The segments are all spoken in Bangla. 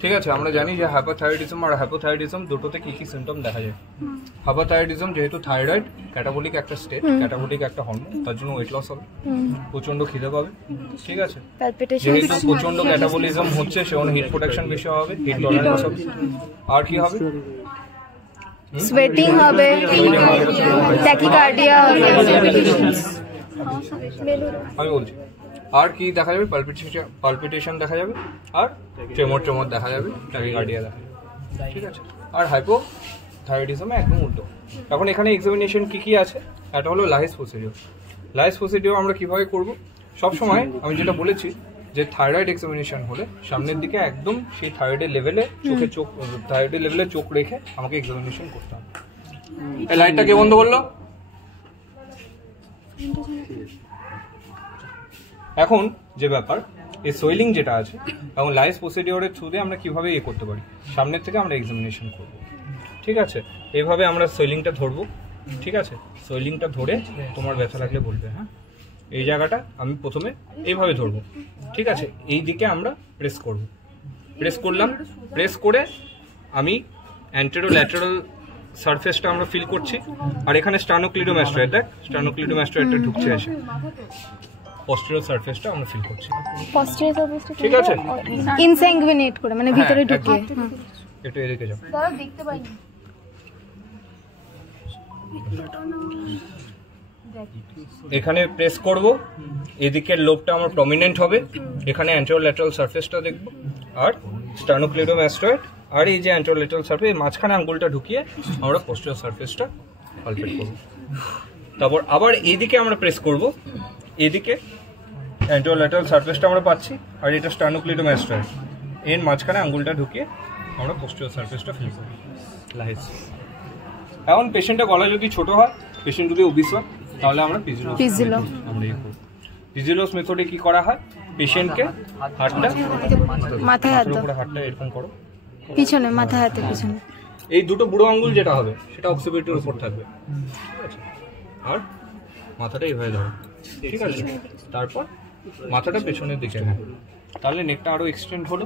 ঠিক আছে, আমরা জানি যে হাইপোথাইরয়েডিজম আর হাইপোথাইরয়েডিজম দুটোতে কি কি সিমটম দেখা যায়। হাইপোথাইরয়েডিজম যেহেতু থাইরয়েড ক্যাটাবলিক একটা স্টেট, ক্যাটাবলিক একটা হরমোন, তার জন্য ওয়েট লস হবে, প্রচন্ড খিদে পাবে। ঠিক আছে, যেহেতু প্রচন্ড ক্যাটাবলিজম হচ্ছে সেজন্য হিট প্রোটেকশন বেশি হবে, হিট টলারেন্স হবে। আর কি হবে? স্বেটিং হবে, ট্যাকিকার্ডিয়া হবে। আমি বলছি আর কি দেখা যাবে? পালপিটেশন দেখা যাবে, আর ট্রেমর দেখা যাবে, ট্যাকিকার্ডিয়া দেখা যাবে। ঠিক আছে, আর হাইপোথাইরয়েডিজমে একদম উল্টো। এখন এখানে এক্সামিনেশন কি কি আছে? একটা হলো লাইস প্রসিডিওর। লাইস প্রসিডিওর আমরা কিভাবে করব? সব সময় আমি যেটা বলেছি যে থাইরয়েড এক্সামিনেশন হলে সামনের দিকে একদম সেই থাইরয়েডের লেভেলে থাইরয়েডের লেভেলে চোখ রেখে আমাকে এক্সামিনেশন করতে হবে। এই লাইটটা কে বন্ধ করলো? এখন যে ব্যাপার, এই সোয়েলিং যেটা আছে, এবং লাইস প্রসিডিওরের থ্রুতে আমরা কিভাবে করতে পারি, সামনের থেকে আমরা এক্সামিনেশন করব। ঠিক আছে, এইভাবে আমরা সোয়েলিংটা ধরবো। ঠিক আছে, সোয়েলিংটা ধরে তোমার ব্যথা লাগলে বলবে। হ্যাঁ, এই জায়গাটা আমি প্রথমে এইভাবে ধরবো। ঠিক আছে, এই দিকে আমরা প্রেস করব। প্রেস করলাম, প্রেস করে আমি অ্যান্টেরো ল্যাটারাল সারফেসটা আমরা ফিল করছি। আর এখানে স্টার্নোক্লিডোমাস্টয়েড, দেখ স্টার্নোক্লিডোমাস্টয়েডটা ঢুকছে এসে পস্টেরিয়র সারফেসটা আমরা ফিল করছি। পস্টেরিয়র সারফেসটা ঠিক আছে, ইনসেংগুইনেট করে মানে ভিতরে ঢুকিয়ে। একটু এদিকে যাও, দাদা দেখতে পাইনি। এখানে প্রেস করব, এদিকের লোবটা আমার প্রমিনেন্ট হবে, এখানে অ্যান্টেরোল্যাটারাল সারফেসটা দেখব, আর স্টার্নোক্লিডোমাস্টয়েড আর এই যে অ্যান্টেরোল্যাটারাল সারফেস, মাঝখানে আঙ্গুলটা ঢুকিয়ে আমরা পোস্টেরিয়র সারফেসটা পালপেট করব। তারপর আবার এইদিকে আমরা প্রেস করব, এদিকে অ্যান্টেরোল্যাটারাল সারফেসটা আমরা পাচ্ছি, আর এটা স্টার্নোক্লিডোমাস্টয়েড, এর মাঝখানে আঙ্গুলটা ঢুকিয়ে আমরা পোস্টেরিয়র সারফেসটা ফিল করব। লাইস। এখন পেশেন্টের গলা যদি ছোট হয়, পেশেন্ট যদি ওবিস হয়, তাহলে আমরা পিজিলোস মেথডে কি করা হয়? পেশেন্টকে হাতটা মাথায় হাত দাও, হাতটা এরকম করো পিছনে, মাথায় হাতে পিছনে। এই দুটো বুড়ো আঙ্গুল যেটা হবে সেটা অক্সিপিটাল উপর থাকবে। ঠিক আছে, আর মাথাটা এইভাবে ধরো। ঠিক আছে, তারপর মাথাটা পেছনের দিকে নেয়, তাহলে নেকটা আরো এক্সটেন্ড হলো।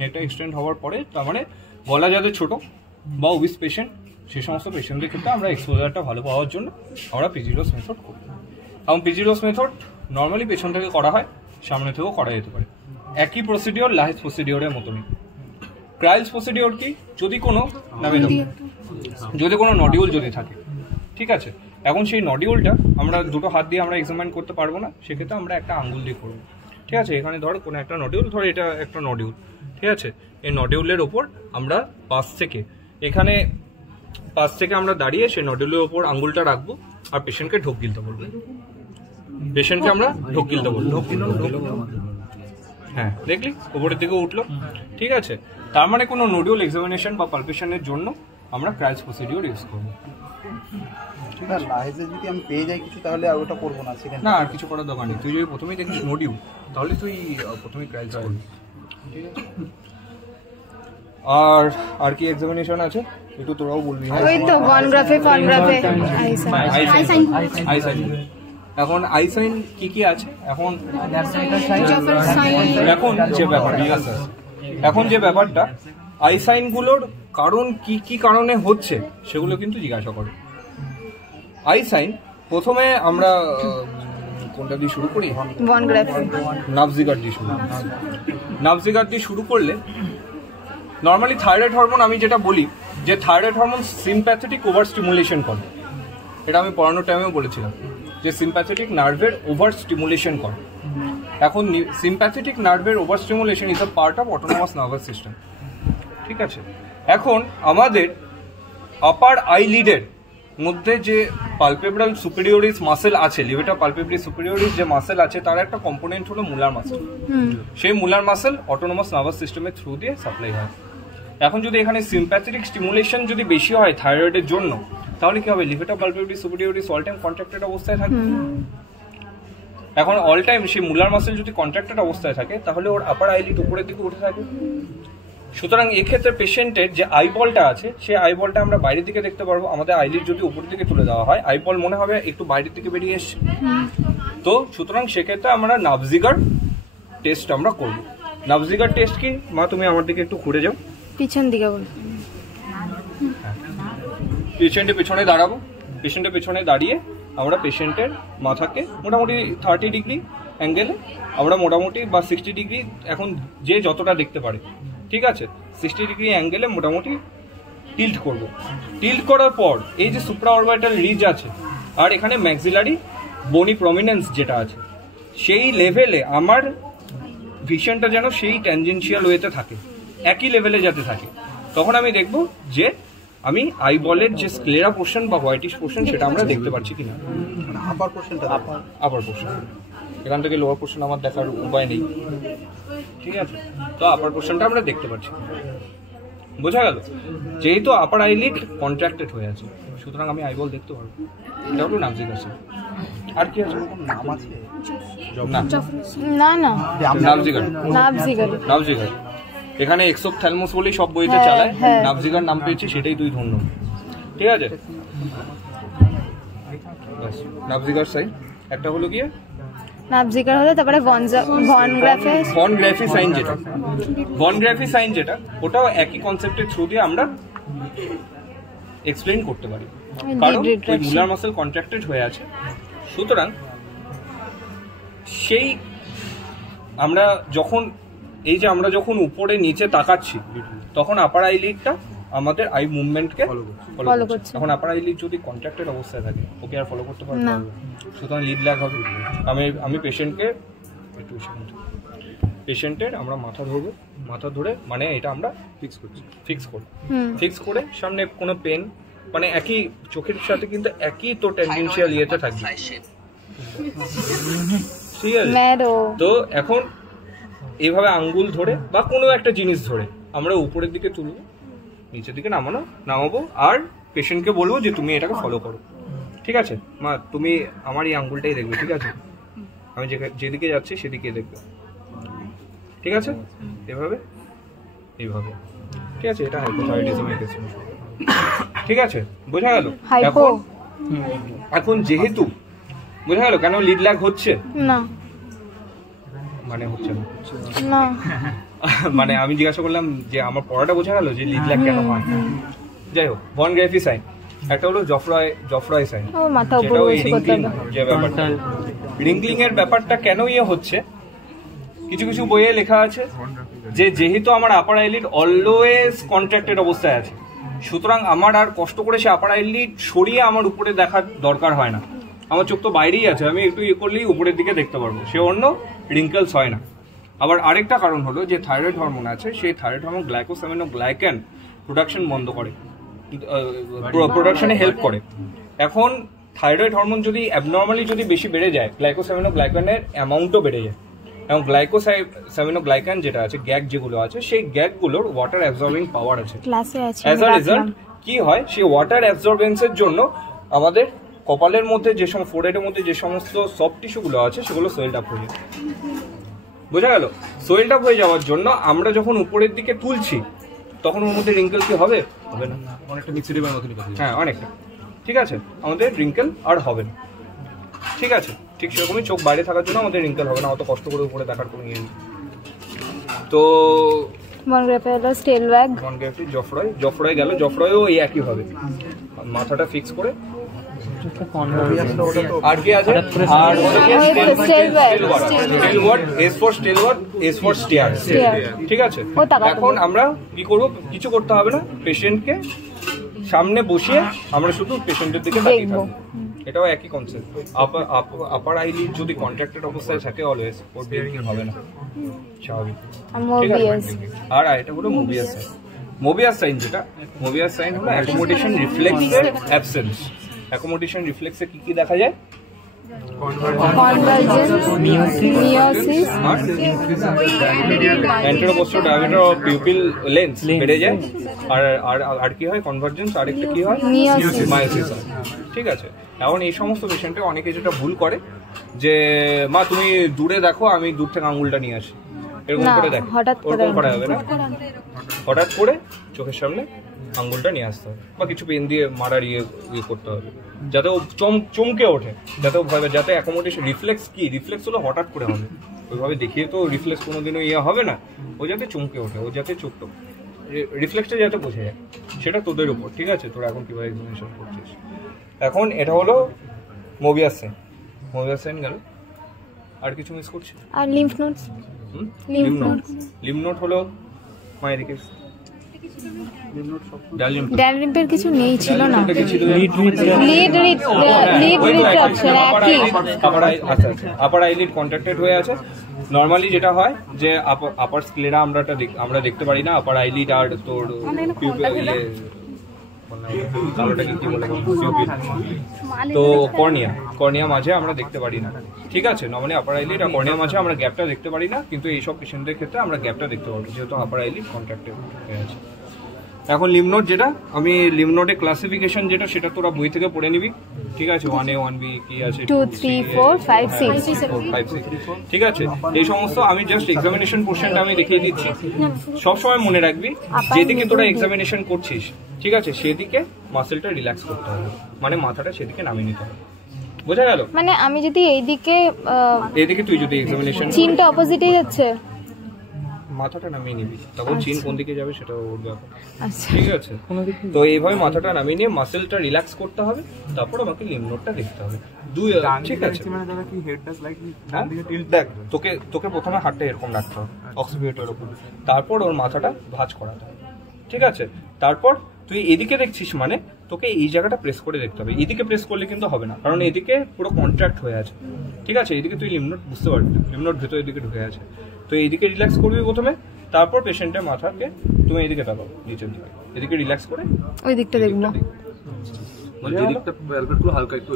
নেকটা এক্সটেন্ড হওয়ার পরে তার মানে গলা যাদের ছোট বা ওবিস পেশেন্ট, সেই সমস্ত পেশেন্টদের ক্ষেত্রে আমরা এক্সপোজারটা ভালো পাওয়ার জন্য আমরা পিজিলোস মেথড করি। এবং পিজিলোস মেথড নর্মালি পেছন থেকে করা হয়, সামনে থেকেও করা যেতে পারে। একই প্রসিডিওর লাইস প্রসিডিওরের মতনই। ক্রাইলস প্রসিডিওর কি? যদি কোনো নডিউল যদি থাকে, ঠিক আছে, এখন সেই নডিউলটা আমরা দুটো হাত দিয়ে আমরা এক্সামিন করতে পারবো না, সেক্ষেত্রে আমরা একটা আঙ্গুল দিয়ে করবো। ঠিক আছে, এখানে ধর কোনো একটা নডিউল, ধর এটা একটা নডিউল। ঠিক আছে, এই নডিউলের ওপর আমরা পাশ থেকে আমরা দাঁড়িয়ে সেই নডিউলের ওপর আঙ্গুলটা রাখবো, আর পেশেন্টকে ঢোক গিলতে বলবো। পেশেন্টকে আমরা ঢোক গিলতে বলবো। হ্যাঁ, দেখলি উপরের দিকে উঠলো। ঠিক আছে, তার মানে কোনো নডিউল এক্সামিনেশন বা পালপেশনের জন্য আমরা ক্রাইলস প্রসিডিওর ইউজ করবো। যদি আমি পেয়ে যাই কিছু, তাহলে আর ওটা করবো না, না আর কিছু করার দরকার নেই। তুই যদি প্রথমেই দেখিস নডিউল, তাহলে তুই প্রথমেই ক্রাইলস করবি। ঠিক আছে, আর কি এক্সামিনেশন আছে একটু তোরাও বলবি। ওই তো বনগ্রাফে, ফনগ্রাফে, আইসাইন। এখন আইসাইন কি কি আছে? এখন যে ব্যাপারটা আইসাইন গুলোর কারণ কি কি কারণে হচ্ছে সেগুলো কিন্তু জিজ্ঞাসা করে। আইসাইন প্রথমে আমরা কোনটা দিয়ে শুরু করি? নাভজিগার দিয়ে শুরু করলে নর্মালি থাইরয়েড হরমোন, আমি যেটা বলি যে thyroid hormone sympathetic over stimulation করে। এটা আমি পড়ানোর টাইমেও বলেছিলাম যে সিম্প্যাথেটিক নার্ভের ওভার স্টিমুলেশন করে। এখন সিম্প্যাথেটিক নার্ভের over stimulation is a part of autonomous nervous system. ঠিক আছে, এখন আমাদের আপার আইলিডের মধ্যে যে পালপেব্রাল সুপিরিয়রিস মাসেল আছে, লিভেটা পালপেব্রালি সুপিরিয়রিস যে মাসেল আছে, তার একটা কম্পোনেন্ট হলো মুলার মাসেল। সেই মুলার মাসেল অটোনমাস নার্ভাস সিস্টেমের থ্রু দিয়ে সাপ্লাই হয়। এখন যদি এখানে সিম্প্যাথেটিক স্টিমুলেশন যদি বেশি হয় থাইরয়েডের জন্য, তাহলে কি হবে? লিভেটা পালপেব্রালি সুপিরিয়রিস অল টাইম কন্ট্রাক্টেড অবস্থায় থাকবে। এখন অল টাইম সেই মুলার মাসেল যদি কন্ট্রাক্টেড অবস্থায় থাকে, তাহলে ওর আপার আইলিড উপরের দিকে উঠে থাকে। সুতরাং এক্ষেত্রে পেশেন্টের যে আইবলটা আছে, সেই আইবলটা আমরা বাইরের দিকে দেখতে পারবো। আমাদের আইলিড যদি উপরের দিকে তুলে দেওয়া হয়, আইবল মনে হবে একটু বাইরের দিকে বেরিয়ে এসছে। তো সুতরাং সেক্ষেত্রে আমরা নাভজিগার টেস্ট আমরা করবো। নাভজিগার টেস্ট কি মা, তুমি আমার দিকে একটু ঘুরে যাও, পিছন দিকে বল। পেশেন্টের পেছনে দাঁড়াবো। পেশেন্টের পেছনে দাঁড়িয়ে আমরা পেশেন্টের মাথাকে মোটামুটি 30 ডিগ্রি অ্যাঙ্গেলে আমরা মোটামুটি বা 60 ডিগ্রি, এখন যে যতটা দেখতে পারে, ঠিক আছে, 60 ডিগ্রি অ্যাঙ্গেলে মোটামুটি টিল্ট করব। টিল্ট করার পর এই যে সুপ্রা অরবিটাল রিজ আছে আর এখানে ম্যাক্সিলারি বনি প্রমিনেন্স যেটা আছে, সেই লেভেলে আমার ভিশনটা যেন সেই ট্যানজেন্সিয়াল ওয়েতে থাকে, একই লেভেলে যাতে থাকে। তখন আমি দেখব যে আমি আইবলের যে স্ক্লেরা পোর্শন বা হোয়াইটিশ পোর্শন সেটা আমরা দেখতে পাচ্ছি কিনা। আপার পোর্শনটা আপার পোর্শন, এখান থেকে লোয়ার পোর্শন আমার দেখার উপায় নেই, ঠিক আছে। তো আপার পোর্শনটা আমরা দেখতে পাচ্ছি, বোঝা গেল। যেহেতু আপার আইলিড কন্ট্রাক্টেড হয়ে আছে, সুতরাং আমি আইবল দেখতে পারবো। এটা হলো নাভজিগার সাইন। আর কি আছে? নাম আছে না না, নাভজিগার, নাভজিগার। এখানে এক্সোপথ্যালমাস বলেই সব বইতে চালায়, নাভজিগার নাম পেয়েছি, সেটাই তুই ধন্য, ঠিক আছে। নাভজিগার সাইন একটা হলো গিয়ে নাভজিগার হলো, তারপরে ভন গ্রাফি সাইন যেটা, ভন গ্রাফি সাইন যেটা, ওটাও একই কনসেপ্টের থ্রু দিয়ে আমরা এক্সপ্লেইন করতে পারি, কারণ ওই মুলার মাসল কন্ট্রাক্টেড হয়ে আছে। সুতরাং সেই আমরা যখন এই যে আমরা যখন উপরে নিচে তাকাচ্ছি, তখন আপার আইলিডটা আমাদের আই মুভমেন্টকে ফলো করছে। এখন আপার আইলিড যদি কন্ট্রাক্টেড অবস্থায় থাকে, ওকে আর ফলো করতে পারবে না, সুতরাং লিড ল্যাগ হবে। আমি পেশেন্টের আমরা মাথা ধরবো, মাথা ধরে মানে এটা আমরা ফিক্স করে সামনে কোনো পেন মানে একই চোখের সাথে কিন্তু একই তো টেনডেন্সিয়াল ইয়েতে থাকবে, ঠিক আছে। তো এখন এইভাবে আঙ্গুল ধরে বা কোনো একটা জিনিস ধরে আমরা উপরের দিকে তুলবো, নিচের দিকে নামাবো, আর পেশেন্টকে বলবো যে তুমি এটাকে ফলো করো, ঠিক আছে। মা তুমি আমার এই আঙ্গুলটাই দেখবে, ঠিক আছে, আমি যেদিকে যাচ্ছি সেদিকে দেখবে, ঠিক আছে। এইভাবে ঠিক আছে, এটা হাইপোথাইরয়েডিজমের কেস, ঠিক আছে, বোঝা গেল। এখন যেহেতু বোঝা গেল কেন লিড ল্যাগ হচ্ছে না, মানে হচ্ছে না মানে আমি জিজ্ঞাসা করলাম যে আমার পড়াটা বোঝা গেল যে লিড ল্যাগ কেন হয়। যাই হোক, ভন গ্রাফি সাইন একটা হলো জফরয় সাইন, যেটা ওই রিঙ্কলিং যে ব্যাপারটা, রিঙ্কলিং এর ব্যাপারটা কেন হচ্ছে, কিছু বইয়ে লেখা আছে যে যেহেতু আমার আপার আইলিড অলওয়েজ কন্ট্রাক্টেড অবস্থায় আছে, সুতরাং আমার আর কষ্ট করে সে আপার আইলিড সরিয়ে আমার উপরে দেখার দরকার হয় না, আমার চোখ তো বাইরেই আছে, আমি একটু করলেই উপরের দিকে দেখতে পারবো, সে অন্য রিঙ্কেলস হয় না। আবার আরেকটা কারণ হলো যে থাইরয়েড হরমোন আছে, সেই থাইরয়েড হরমোন গ্লাইকোসামিনোগ্লাইকান প্রোডাকশন বন্ধ করে, প্রোডাকশনে হেল্প করে। এখন থাইরয়েড হরমোন যদি অ্যাবনর্মালি যদি বেশি বেড়ে যায়, গ্লাইকোসামিনোগ্লাইকানের অ্যামাউন্টও বেড়ে যায়, এবং গ্লাইকোসামিনোগ্লাইকান যেটা আছে, গ্যাগ যেগুলো আছে, সেই গ্যাগগুলোর ওয়াটার অ্যাবজর্বিং পাওয়ার আছে। অ্যাজ আ রেজাল্ট কি হয়, সেই ওয়াটার অ্যাবজর্বেন্সের জন্য আমাদের কপালের মধ্যে যে সমস্ত ফোরহেডের মধ্যে যে সমস্ত সফট টিস্যুগুলো আছে সেগুলো সোয়েলড আপ হয়ে যায়, বোঝা গেল। সোয়েলড আপ হয়ে যাওয়ার জন্য আমরা যখন উপরের দিকে তুলছি তখন ওর মধ্যে রিঙ্কেল কি হবে না, অনেকটা মিক্সিডিবের মতনই, হ্যাঁ অনেকটা, ঠিক আছে, আমাদের রিঙ্কেল আর হবে না, ঠিক আছে। ঠিক সেরকমই চোখ বাইরে থাকার জন্য আমাদের রিঙ্কেল হবে না, অত কষ্ট করে উপরে দেখার কোনো ইয়ে নেই। তো জফরয় গেল, জফরয়ও এই একই হবে, মাথাটা ফিক্স করে। আর কি আছে, আর ঠিক আছে। এখন আমরা কি করবো, কিছু করতে হবে না, পেশেন্টকে সামনে বসিয়ে আমরা শুধু পেশেন্টের দিকে তাকিয়ে থাকবো, এটাও একই কনসেপ্ট। আপার আইলিড যদি কন্ট্রাক্টেড অবস্থায় থাকে অলওয়েজ, ওর ব্লিডিং হবে না, স্বাভাবিক, ঠিক আছে। আর এটা হলো মোবিয়াস সাইন। মোবিয়াস সাইন যেটা, মোবিয়াস সাইন হলো অ্যাকোমোডেশন রিফ্লেক্সের অ্যাবসেন্স। অ্যাকোমোডেশন রিফ্লেক্সে কি কি দেখা যায়, অ্যান্টেরোপোস্টার ডায়ামিটার অফ পিউপিল লেন্স বেড়ে যায়, আর কি হয়, কনভার্জেন্স, আর একটা কি হয়, মায়োসিস, ঠিক আছে। এখন এই সমস্ত পেশেন্টে অনেকে যেটা ভুল করে যে মা তুমি দূরে দেখো, আমি দূর থেকে আঙুলটা নিয়ে আসি, এরকম করে দেখো, ওরকম করা যাবে না, হঠাৎ করে চোখের সামনে আঙ্গুলটা নিয়ে আসতে হবে, বা কিছু পেন দিয়ে মারার ইয়ে করতে হবে, যাতে ও চমকে ওঠে, যাতে ও ভয়, যাতে অ্যাকোমোডেশন রিফ্লেক্স কি, রিফ্লেক্স হলো হঠাৎ করে হবে, ওইভাবে দেখিয়ে তো রিফ্লেক্স কোনোদিনও ইয়ে হবে না, ও যাতে চমকে ওঠে, ও যাতে চোখটা রিফ্লেক্সটা যাতে বোঝা যায়, সেটা তোদের উপর, ঠিক আছে? তোরা এখন কীভাবে এক্সামিনেশন করছিস। এখন এটা হলো মোবিয়াস সাইন, মোবিয়াস সাইন গেল, আর কিছু মিস করছি? আর লিম্ফ নোডস, লিম্ফ নোড হলো মায়ের দিকে ড্যানলিম্পের কিছু নেই, ছিল না। আপার আইলিড কন্ট্রাক্টেড হয়ে আছে। নর্মালি যেটা হয় যে আপার স্ক্লেরা আমরা দেখতে পারি না, আপার আইলিড আর তোর তো কর্নিয়া মাঝে আমরা দেখতে পারি না, ঠিক আছে? নর্মালি আপার আইলিড আর কর্নিয়া মাঝে আমরা গ্যাপটা দেখতে পারি না, কিন্তু এইসব পেশেন্টদের ক্ষেত্রে আমরা গ্যাপটা দেখতে পাবো, যেহেতু আপার আইলিড কন্ট্রাক্টেড হয়ে আছে। এখন লিম্ফ নোড যেটা, আমি লিম্ফ নোডের ক্লাসিফিকেশন যেটা সেটা তোরা বই থেকে পড়ে নিবি, ঠিক আছে? 1A 1B কি আছে, 2 3 4 5 6 5 6, ঠিক আছে? এই সমস্ত আমি জাস্ট এক্সামিনেশন পোর্শনটা আমি দেখিয়ে দিচ্ছি। সব সময় মনে রাখবি যেদিকে তোরা এক্সামিনেশন করছিস, ঠিক আছে, সেদিকে মাসেলটা রিল্যাক্স করতে হবে, মানে মাথাটা সেদিকে নামিয়ে নিতে হবে, বোঝা গেল? মানে আমি যদি এইদিকে তুই যদি এক্সামিনেশন চিনটা অপোজিটে যাচ্ছে, মাথাটা নামিয়ে নিবি, তখন চিন কোন দিকে যাবে সেটা ওর ব্যাপার, আচ্ছা ঠিক আছে? তো এইভাবে মাথাটা নামিয়ে নিয়ে মাসেলটা রিল্যাক্স করতে হবে, তারপর আমাকে লিম্ফ নোডটা দেখতে হবে। ঠিক আছে, দেখ তোকে প্রথমে হাতটা এরকম রাখতে হবে অক্সিপিউটের উপর, তারপর ওর মাথাটা ভাঁজ করাতে হবে, ঠিক আছে? তারপর তুই এদিকে দেখছিস মানে তোকে এই জায়গাটা প্রেস করে দেখতে হবে, এদিকে প্রেস করলে কিন্তু হবে না, কারণ এদিকে পুরো কন্ট্রাক্ট হয়ে আছে, ঠিক আছে? এদিকে তুই লিম্ফ নোড বুঝতে পারবি, লিম্ফ নোড ভেতরের দিকে ঢুকে আছে, তো এইদিকে রিল্যাক্স করবি প্রথমে, তারপর পেশেন্টের মাথাকে তুমি এইদিকে তাকাও, নিচের দিকে, এদিকে রিল্যাক্স করে ওই দিকটা দেখবো,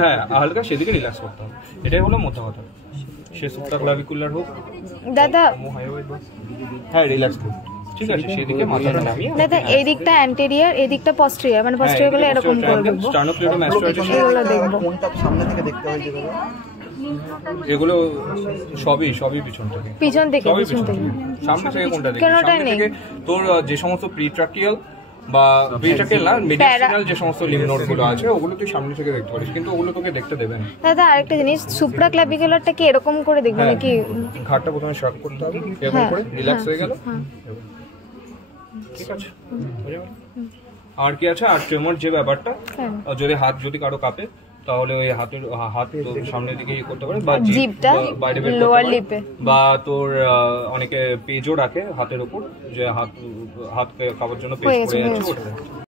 হ্যাঁ হালকা সেদিকে রিল্যাক্স করতে হবে, এটাই হলো মোটা কথা। সে সুপ্রাক্লাভিকুলার হোক দাদা, হ্যাঁ রিল্যাক্স করবে, ঠিক আছে? সেদিকে মাথাটা নামিয়ে দাদা এই দিকটা অ্যান্টেরিয়র, এই দিকটা পস্টেরিয়র, মানে পস্টেরিয়র গুলো এরকম করে দেখবো, এগুলো দেখবো। কোনটা সামনে থেকে দেখতে হয় যেগুলো? এগুলো সবই পিছন থেকে, সামনে থেকে কোনটা দেখবি? সামনে থেকে তোর যে সমস্ত প্রিট্রাকিয়াল বা প্রিট্রাকিয়াল না, মেডিসিনাল যে সমস্ত লিম্ফ নোড গুলো আছে ওগুলো তুই সামনে থেকে দেখতে পারিস, কিন্তু ওগুলো তোকে দেখতে দেবে না। দাদা আরেকটা জিনিস, সুপ্রাক্লাভিকুলারটা কি এরকম করে দেখবো নাকি? ঘাটটা প্রথমে শার্প করতে হবে, এরকম করে রিল্যাক্স হয়ে গেল, ঠিক আছে? আর কি আছে? আর ট্রেমর যে ব্যাপারটা, যদি হাত যদি কারো কাঁপে তাহলে ওই হাত সামনের দিকে করতে পারে, বা জিভটা বাইরে বের লোয়ার লিপে, বা তোর অনেকে পেজও রাখে হাতের উপর, যে হাত কাঁপার জন্য পেজ পড়ে যাচ্ছে ওটা।